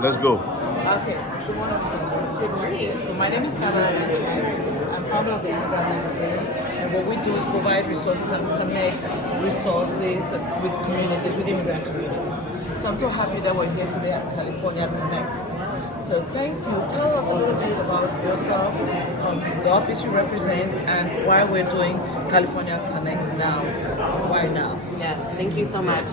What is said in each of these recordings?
Let's go. Okay. Good morning. Good morning. So my name is Pamela Anchang. I'm founder of the Immigrant Magazine. And what we do is provide resources and connect resources with communities, with immigrant communities. So I'm so happy that we're here today at California Connects. So thank you. Tell us a little bit about yourself, the office you represent, and why we're doing California Connects now. Why now? Yes, thank you so much.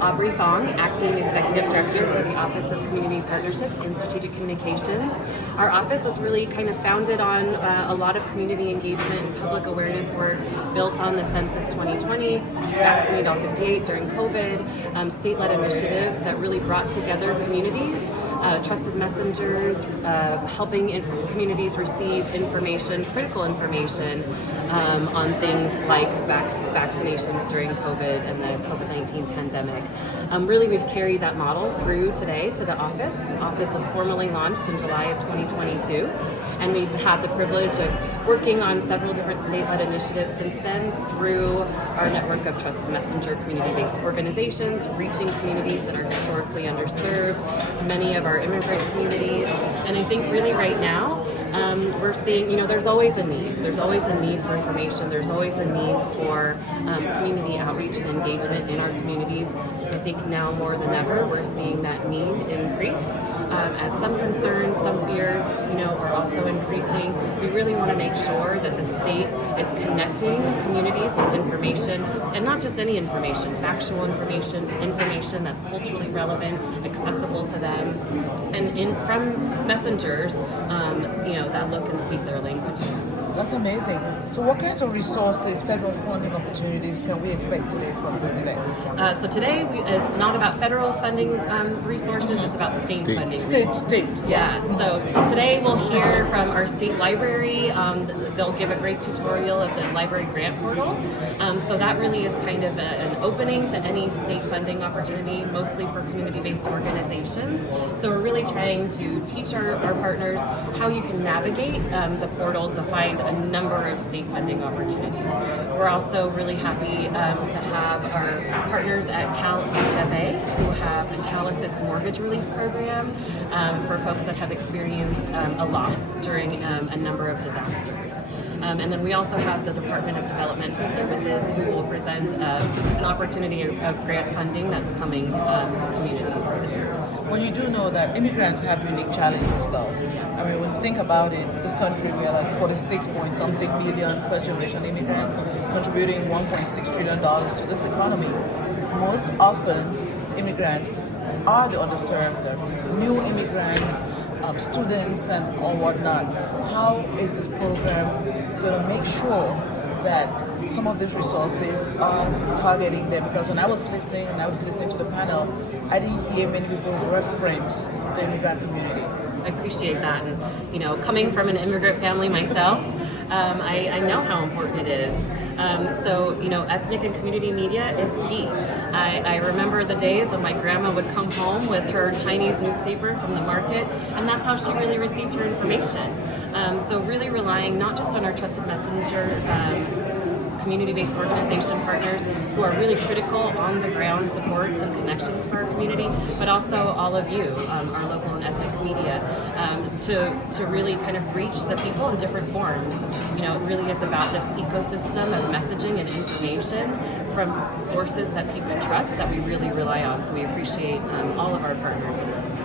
Aubrey Fong, Acting Executive Director for the Office of Community Partnerships and Strategic Communications. Our office was really kind of founded on a lot of community engagement and public awareness work built on the Census 2020, Vaccinate All 58 during COVID, state-led initiatives that really brought together communities, trusted messengers, helping communities receive information, critical information on things like vaccinations during COVID and the COVID-19 pandemic. Really, we've carried that model through today to the office. The office was formally launched in July of 2022, and we've had the privilege of working on several different state-led initiatives since then through our network of trusted messenger community-based organizations, reaching communities that are historically underserved, many of our immigrant communities. And I think really right now, we're seeing, there's always a need. There's always a need for information. There's always a need for community outreach and engagement in our communities. I think now more than ever, we're seeing that need increase. As some concerns, some fears, are also increasing. We really want to make sure that the state is connecting communities with information, and not just any information, factual information, information that's culturally relevant, accessible to them, and from messengers, that look and speak their languages. That's amazing. So what kinds of resources, federal funding opportunities can we expect today from this event? So today is not about federal funding resources, it's about state funding. State. Yeah, so today we'll hear from our state library. They'll give a great tutorial of the library grant portal. So that really is kind of an opening to any state funding opportunity, mostly for community-based organizations. So we're really trying to teach our partners how you can navigate the portal to find a number of state funding opportunities. We're also really happy to have our partners at Cal HFA, who have a Cal Assist mortgage relief program for folks that have experienced a loss during a number of disasters. And then we also have the Department of Developmental Services, who will present an opportunity of grant funding that's coming to communities. Well, you do know that immigrants have unique challenges, though. Yes. I mean, when you think about it, this country, we are like 46 point something million first-generation immigrants, contributing $1.6 trillion to this economy. Most often, immigrants are the underserved, the new immigrants, students, and all whatnot. How is this program going to make sure that some of these resources are targeting them? Because when I was listening to the panel, I didn't hear many people reference the immigrant community. I appreciate that, and coming from an immigrant family myself, I know how important it is. So ethnic and community media is key. I remember the days when my grandma would come home with her Chinese newspaper from the market, and that's how she really received her information. So really relying not just on our trusted messenger, community-based organization partners who are really critical on the ground supports and connections for our community, but also all of you, our local and ethnic media, to really kind of reach the people in different forms. It really is about this ecosystem of messaging and information from sources that people trust that we really rely on. So we appreciate all of our partners in this space.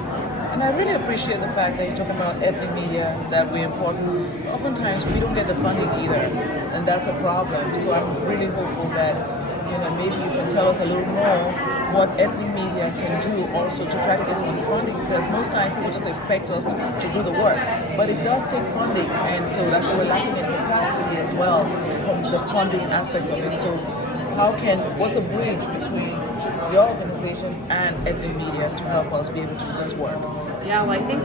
And I really appreciate the fact that you talk about ethnic media, that we're important. Oftentimes we don't get the funding either, and that's a problem. So I'm really hopeful that maybe you can tell us a little more what ethnic media can do also to try to get some of this funding, because most times people just expect us to do the work, but it does take funding, and so that's why we're lacking in capacity as well from the funding aspect of it. So what's the bridge between your organization and ethnic media to help us be able to do this work? Yeah, well, I think,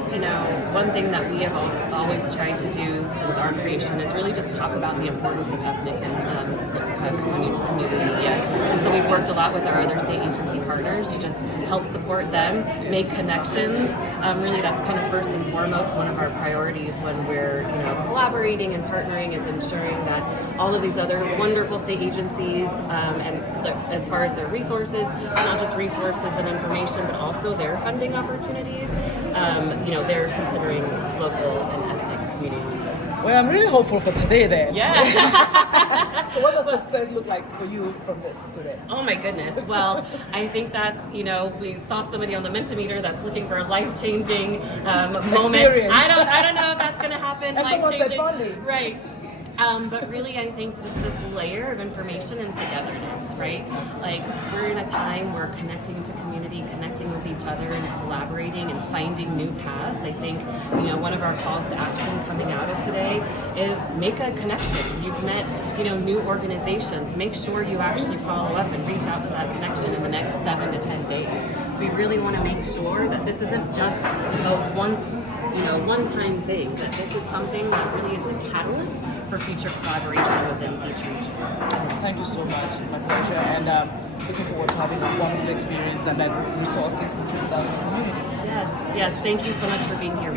one thing that we have always tried to do since our creation is really just talk about the importance of ethnic and community media. And so we've worked a lot with our other state agency partners to just help support them, make connections. Really, that's kind of first and foremost one of our priorities when we're, collaborating and partnering, is ensuring that all of these other wonderful state agencies, and as far as their resources, not just resources and information, but also their funding opportunities, they're considering local and ethnic community. Well, I'm really hopeful for today then. Yeah. So what does success look like for you from this today? Oh my goodness. Well, I think that's, we saw somebody on the Mentimeter that's looking for a life-changing moment. Experience. I don't know if that's going to happen. And someone said funding. Right. But really, I think just this layer of information and togetherness, right? Like, we're in a time where connecting to community, connecting with each other and collaborating and finding new paths. I think, one of our calls to action coming out of today is make a connection. You've met, new organizations. Make sure you actually follow up and reach out to that connection in the next 7 to 10 days. We really want to make sure that this isn't just a one-time thing, that this is something that really is a catalyst for future collaboration within each region. Thank you so much. My pleasure. And looking forward to having a wonderful experience and that resources will trickle down to the community. Yes. Thank you so much for being here.